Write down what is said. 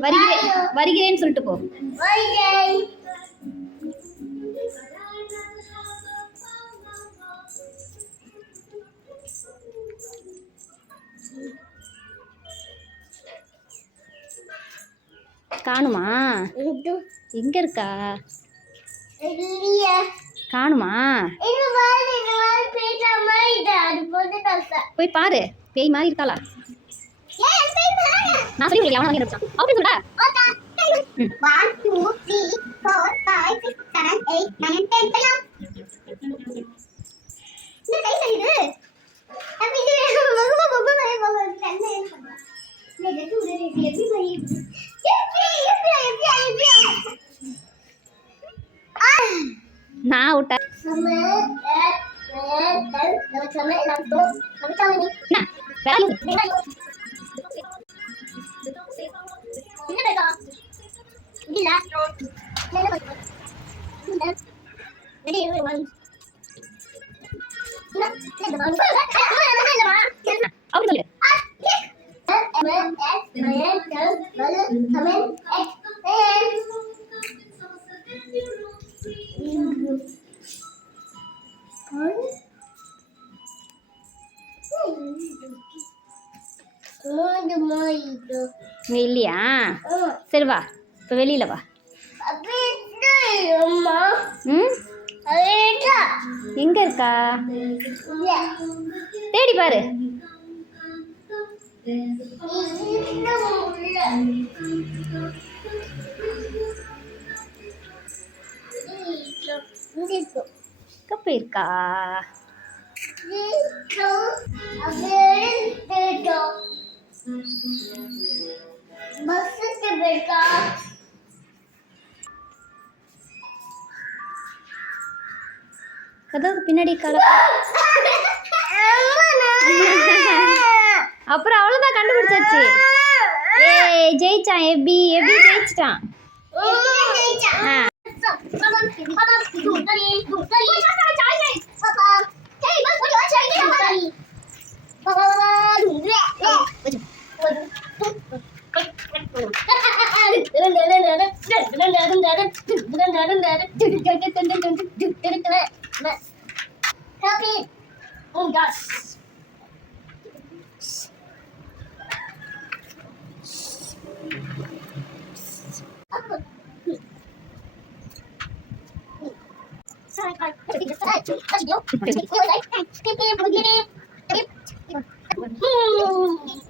வருகிறேன். வருகிறேன்னு சொல்லிட்டு போ. காணுமா? எங்க இருக்கா? காணுமா? போய் பாரு. பேய் மாதிரி இருக்காளா? நான் சொல்லி உங்களுக்கு எவனா எப்படியா, எப்படியா? ஆ! நான் விட்ட நம்ம, அஹ், அஹ், nah where are you Gila. Jadi, Oh, betul. Ah, kek. Eh, eh, eh, eh, eh, eh, eh, eh, இங்க இல்லையா? சரி வா இப்போ வெளியில வா. ம்? எங்க இருக்கா? தேடி பாரு. இருக்கு பஸ்ஸுக்கு போயிருக்கா கதவுக்கு பின்னாடி கால அப்புறம் அவ்வளோதான் கண்டுபிடிச்சாச்சு ஏய் ஜெயிச்சான் எபி எபி ஜெயிச்சிட்டான் ஆ Happy. Oh my gosh. Hmm.